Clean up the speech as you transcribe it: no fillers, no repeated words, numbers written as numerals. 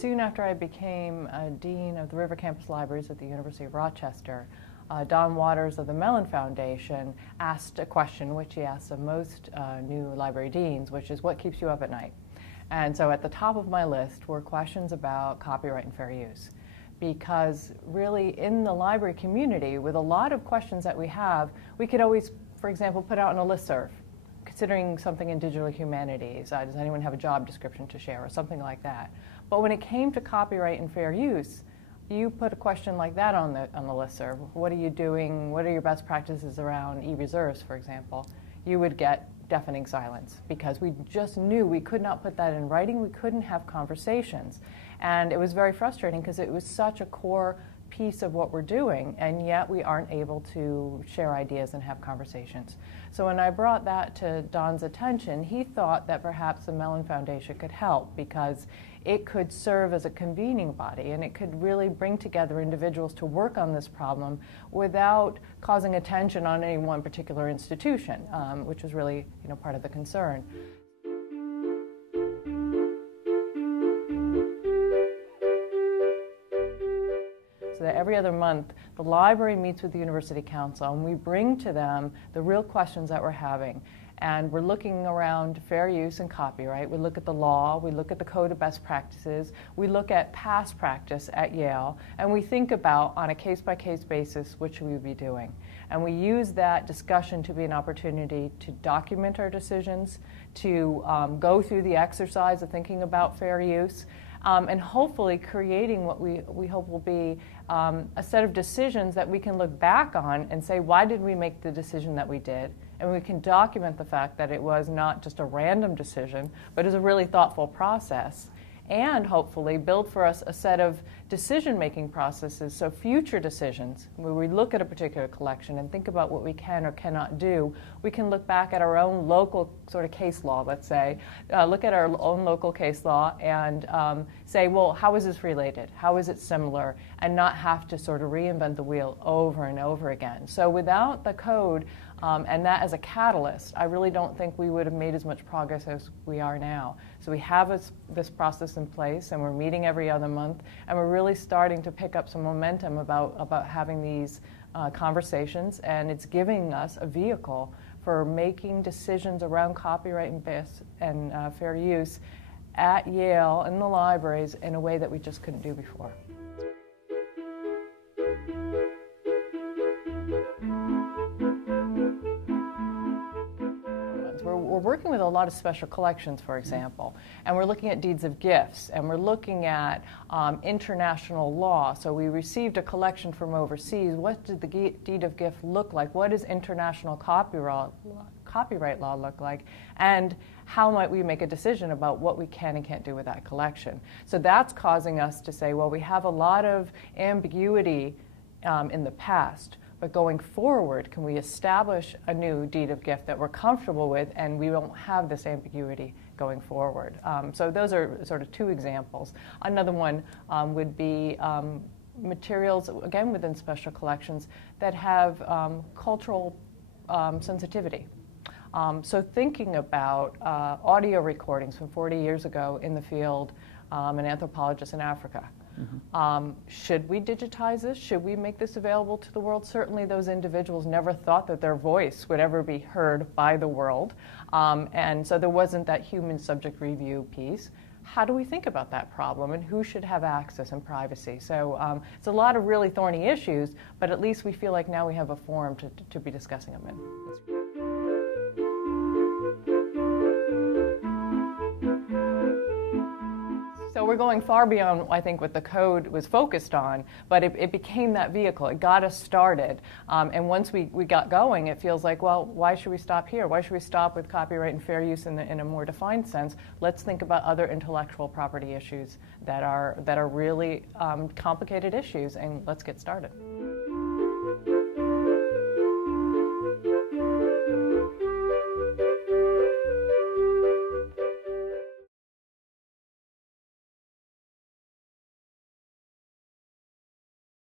Soon after I became Dean of the River Campus Libraries at the University of Rochester, Don Waters of the Mellon Foundation asked a question which he asks of most new library deans, which is, what keeps you up at night? And so at the top of my list were questions about copyright and fair use. Because really in the library community, with a lot of questions that we have, we could always, for example, put out on a listserv, considering something in digital humanities. Does anyone have a job description to share or something like that? But when it came to copyright and fair use, you put a question like that on the listserv. What are you doing? What are your best practices around e-reserves, for example? You would get deafening silence because we just knew we could not put that in writing. We couldn't have conversations. And it was very frustrating because it was such a core piece of what we're doing, and yet we aren't able to share ideas and have conversations. So when I brought that to Don's attention, he thought that perhaps the Mellon Foundation could help because it could serve as a convening body and it could really bring together individuals to work on this problem without causing attention on any one particular institution, which was really, part of the concern. So that every other month, the library meets with the University Council and we bring to them the real questions that we're having. And we're looking around fair use and copyright. We look at the law, we look at the code of best practices, we look at past practice at Yale, and we think about, on a case-by-case basis, what should we be doing. And we use that discussion to be an opportunity to document our decisions, to go through the exercise of thinking about fair use, and hopefully creating what we hope will be a set of decisions that we can look back on and say, why did we make the decision that we did? And we can document the fact that it was not just a random decision, but is a really thoughtful process. And hopefully build for us a set of decision-making processes, so future decisions, where we look at a particular collection and think about what we can or cannot do, we can look back at our own local sort of case law, let's say, look at our own local case law and say, well, how is this related? How is it similar? And not have to sort of reinvent the wheel over and over again. So without the code, and that as a catalyst, I really don't think we would have made as much progress as we are now. So we have this process in place, and we're meeting every other month, and we're really starting to pick up some momentum about having these conversations, and it's giving us a vehicle for making decisions around copyright and fair use at Yale in the libraries in a way that we just couldn't do before. We're working with a lot of special collections, for example, and we're looking at deeds of gifts, and we're looking at international law. So we received a collection from overseas. What did the deed of gift look like? What does international copyright law look like? And how might we make a decision about what we can and can't do with that collection? So that's causing us to say, well, we have a lot of ambiguity in the past. But going forward, can we establish a new deed of gift that we're comfortable with and we won't have this ambiguity going forward? So those are sort of two examples. Another one would be materials, again within special collections, that have cultural sensitivity. So thinking about audio recordings from 40 years ago in the field, an anthropologist in Africa. Should we digitize this? Should we make this available to the world? Certainly those individuals never thought that their voice would ever be heard by the world. And so there wasn't that human subject review piece. How do we think about that problem and who should have access and privacy? So it's a lot of really thorny issues, but at least we feel like now we have a forum to be discussing them in. So we're going far beyond, I think, what the code was focused on, but it became that vehicle. It got us started. And once we got going, it feels like, well, why should we stop here? Why should we stop with copyright and fair use in a more defined sense? Let's think about other intellectual property issues that are really complicated issues, and let's get started.